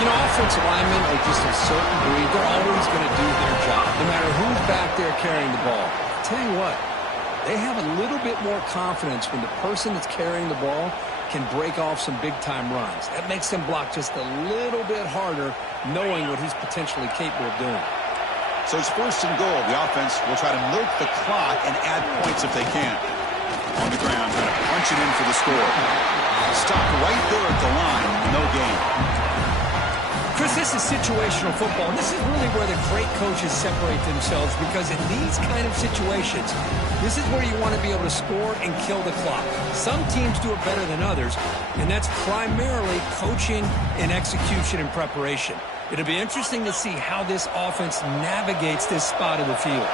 You know, offensive linemen are just a certain breed. They're always going to do their job, no matter who's back there carrying the ball. I'll tell you what, they have a little bit more confidence when the person that's carrying the ball can break off some big-time runs. That makes them block just a little bit harder, knowing what he's potentially capable of doing. So it's 1st and goal. The offense will try to milk the clock and add points if they can. On the ground, trying to punch it in for the score. Stopped right there at the line. No gain. Chris, this is situational football. This is really where the great coaches separate themselves, because in these kind of situations, this is where you want to be able to score and kill the clock. Some teams do it better than others, and that's primarily coaching and execution and preparation. It'll be interesting to see how this offense navigates this spot of the field.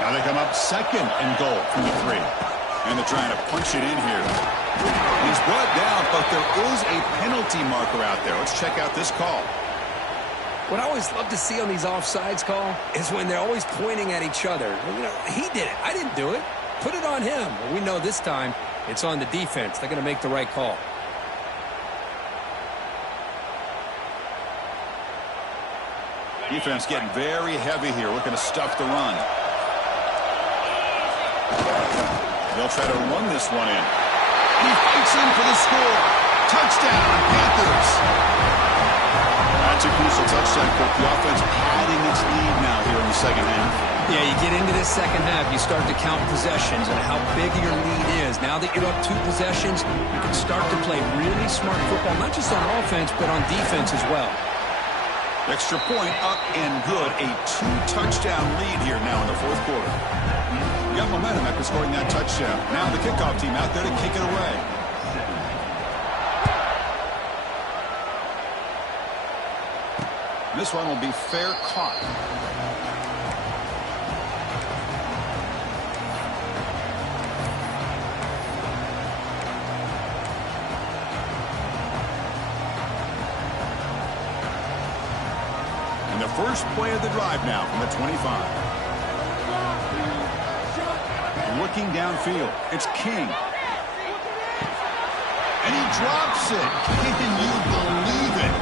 Now they come up 2nd and goal from the 3. And they're trying to punch it in here. He's brought down, but there is a penalty marker out there. Let's check out this call. What I always love to see on these offsides call is when they're always pointing at each other. You know, he did it. I didn't do it. Put it on him. Well, we know this time it's on the defense. They're going to make the right call. Defense getting very heavy here, looking to stuff the run. They'll try to run this one in. He fights in for the score. Touchdown, Panthers. That's a crucial touchdown, Cook. The offense padding its lead now here in the second half. Yeah, you get into this second half, you start to count possessions and how big your lead is. Now that you're up 2 possessions, you can start to play really smart football, not just on offense, but on defense as well. Extra point up and good. A 2-touchdown lead here now in the fourth quarter. You got momentum after scoring that touchdown. Now the kickoff team out there to kick it away. This one will be fair caught. And the first play of the drive now from the 25. Looking downfield. It's King. And he drops it. Can you believe it?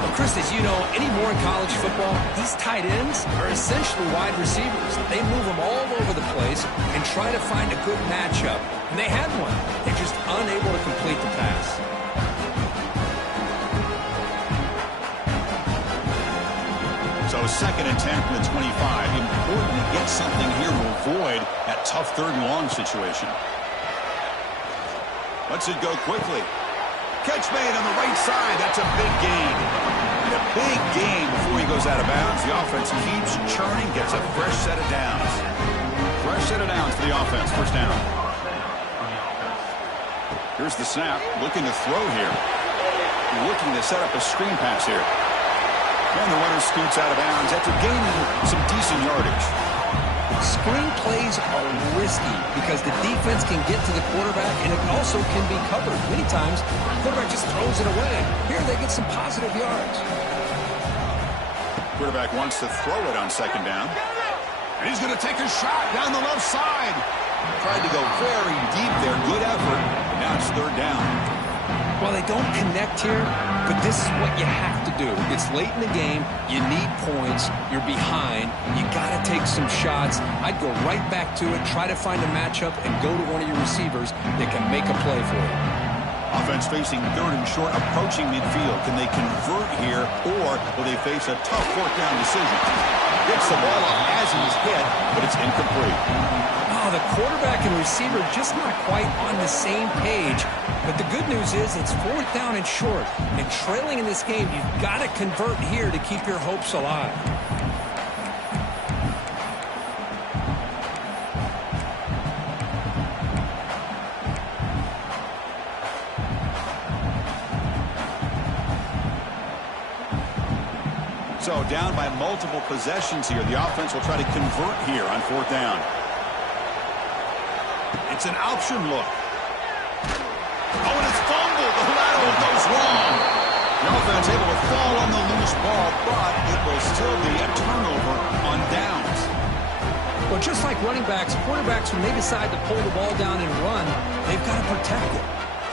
Well, Chris, as you know, anymore in college football, these tight ends are essentially wide receivers. They move them all over the place and try to find a good matchup. And they had one. They're just unable to complete the pass. So 2nd and 10 from the 25. Important to get something here to avoid that tough 3rd and long situation. Lets it go quickly. Catch made on the right side. That's a big gain. And a big gain before he goes out of bounds. The offense keeps churning, gets a fresh set of downs. Fresh set of downs for the offense. First down. Here's the snap. Looking to throw here. Looking to set up a screen pass here. And the runner scoots out of bounds after gaining some decent yardage. Screen plays are risky because the defense can get to the quarterback, and it also can be covered. Many times, the quarterback just throws it away. Here, they get some positive yards. Quarterback wants to throw it on 2nd down. And he's going to take a shot down the left side. Tried to go very deep there. Good effort. But now it's 3rd down. Well, they don't connect here, but this is what you have to do. It's late in the game. You need points. You're behind. You got to take some shots. I'd go right back to it, try to find a matchup, and go to one of your receivers that can make a play for you. Offense facing 3rd and short, approaching midfield. Can they convert here, or will they face a tough 4th down decision? Gets the ball up as he's hit, but it's incomplete. Oh, the quarterback and receiver just not quite on the same page. But the good news is it's 4th down and short. And trailing in this game, you've got to convert here to keep your hopes alive. So down by multiple possessions here. The offense will try to convert here on 4th down. It's an option look. Oh, and it's fumbled. The lateral goes wrong. The offense able to fall on the loose ball, but it will still be a turnover on downs. Well, just like running backs, quarterbacks, when they decide to pull the ball down and run, they've got to protect it.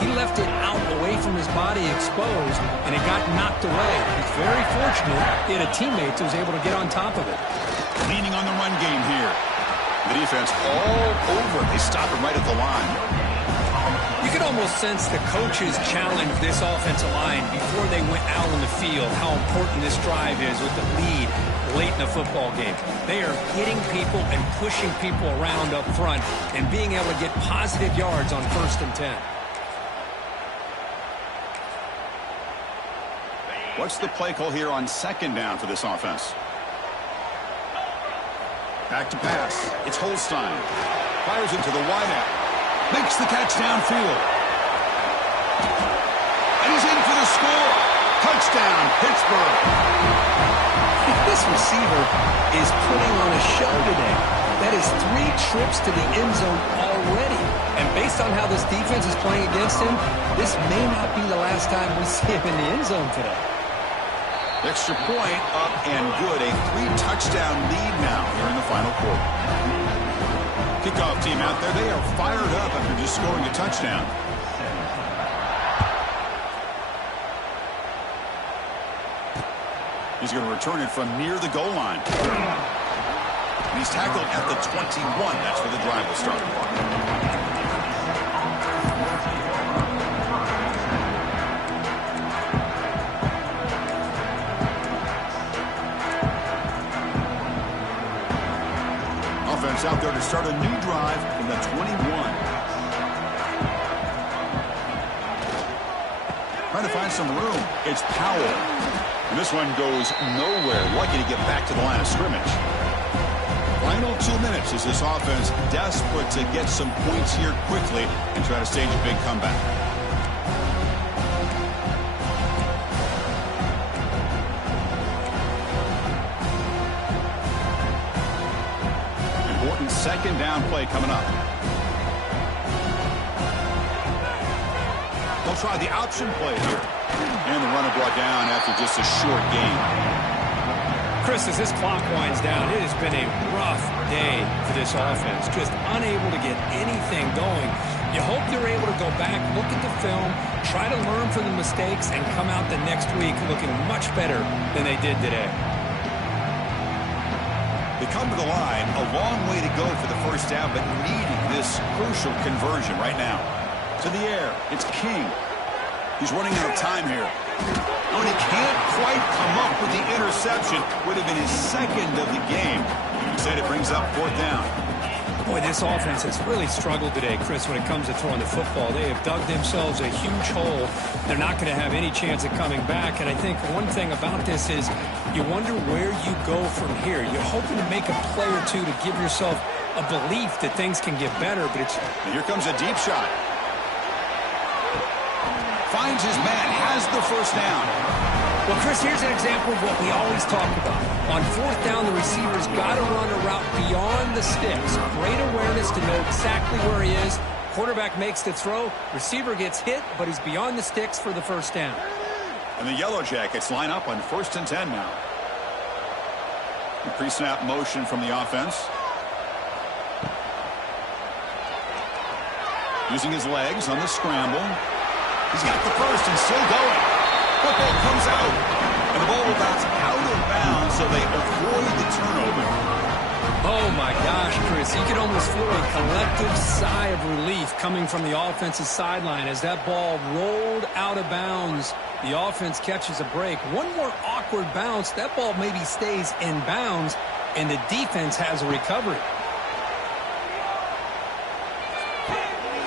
He left it out away from his body exposed, and it got knocked away. He's very fortunate he had a teammate who was able to get on top of it. Leaning on the run game here. The defense all over. They stop him right at the line. You can almost sense the coaches challenge this offensive line before they went out on the field, how important this drive is with the lead late in the football game. They are hitting people and pushing people around up front and being able to get positive yards on 1st and 10. What's the play call here on 2nd down for this offense? Back to pass. It's Holstein. Fires it to the wideout. Makes the catch downfield. And he's in for the score. Touchdown, Pittsburgh. This receiver is putting on a show today. That is 3 trips to the end zone already. And based on how this defense is playing against him, this may not be the last time we see him in the end zone today. Extra point up and good. A 3-touchdown lead now here in the final quarter. Kickoff team out there. They are fired up after just scoring a touchdown. He's going to return it from near the goal line. And he's tackled at the 21. That's where the drive will start. Offense out there to start a new drive from the 21. Trying to find some room. It's Powell. And this one goes nowhere. Lucky to get back to the line of scrimmage. Final 2 minutes as this offense desperate to get some points here quickly and try to stage a big comeback. Important second down play coming up. They'll try the option play here. And the runner brought down after just a short game. Chris, as this clock winds down, it has been a rough day for this offense. Just unable to get anything going. You hope they're able to go back, look at the film, try to learn from the mistakes, and come out the next week looking much better than they did today. They come to the line, a long way to go for the first down, but needing this crucial conversion right now. To the air, it's King. He's running out of time here. Oh, and he can't quite come up with the interception. Would have been his second of the game. Instead, it brings up fourth down. Boy, this offense has really struggled today, Chris, when it comes to throwing the football. They have dug themselves a huge hole. They're not going to have any chance of coming back. And I think one thing about this is you wonder where you go from here. You're hoping to make a play or two to give yourself a belief that things can get better. But it's... And here comes a deep shot. Finds his man, has the first down. Well, Chris, here's an example of what we always talk about. On fourth down, the receiver's got to run a route beyond the sticks. Great awareness to know exactly where he is. Quarterback makes the throw. Receiver gets hit, but he's beyond the sticks for the first down. And the Yellow Jackets line up on 1st and 10 now. Pre-snap motion from the offense. Using his legs on the scramble. He's got the first and still going. Football comes out. And the ball will bounce out of bounds, so they avoid the turnover. Oh, my gosh, Chris. You could almost feel a collective sigh of relief coming from the offensive sideline as that ball rolled out of bounds. The offense catches a break. One more awkward bounce. That ball maybe stays in bounds, and the defense has a recovery.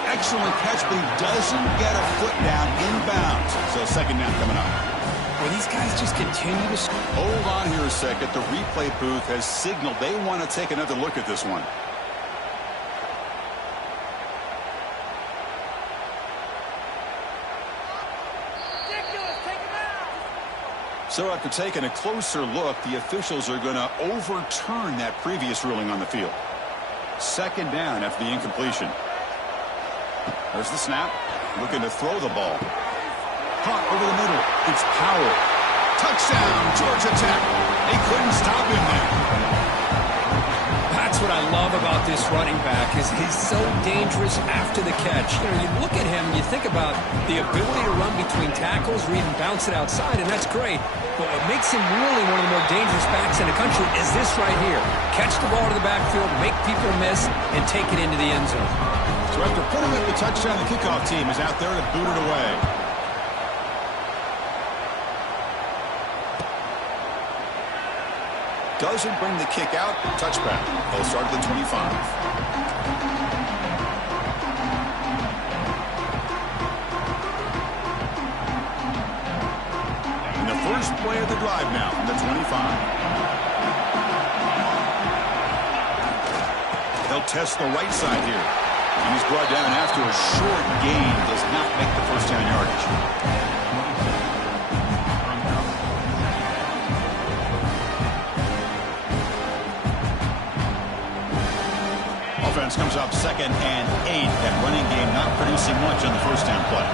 Excellent catch, but he doesn't get a foot down inbounds. So second down coming up. Well, these guys just continue to... Hold on here a second. The replay booth has signaled they want to take another look at this one. So after taking a closer look, the officials are going to overturn that previous ruling on the field. Second down after the incompletion. There's the snap. Looking to throw the ball. Caught over the middle. It's Powell. Touchdown, Georgia Tech. They couldn't stop him there. That's what I love about this running back is he's so dangerous after the catch. You know, you look at him and you think about the ability to run between tackles or even bounce it outside, and that's great. But what makes him really one of the more dangerous backs in the country is this right here. Catch the ball to the backfield, make people miss, and take it into the end zone. So after putting up the touchdown, the kickoff team is out there to boot it away. Doesn't bring the kick out. Touchback. They'll start at the 25. And the first play of the drive now from the 25. They'll test the right side here. And he's brought down after a short gain. Does not make the first down yardage. Offense comes up 2nd and 8. That running game not producing much on the first down play.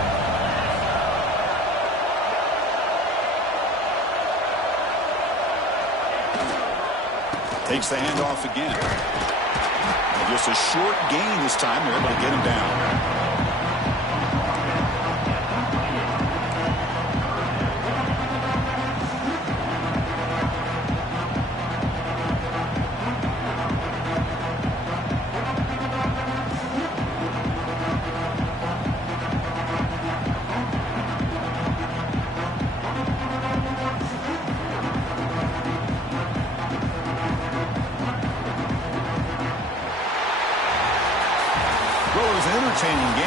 Takes the handoff again. Just a short gain this time. They're able to get him down. Entertaining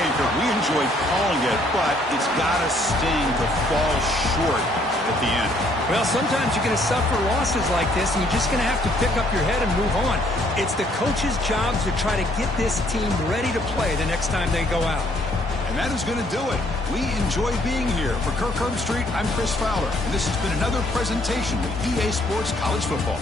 enjoy calling it, but it's got to sting to fall short at the end. Well, sometimes you're going to suffer losses like this, and you're just going to have to pick up your head and move on. It's the coach's job to try to get this team ready to play the next time they go out. And that is going to do it. We enjoy being here. For Kirk Herbstreit, I'm Chris Fowler, and this has been another presentation with EA Sports College Football.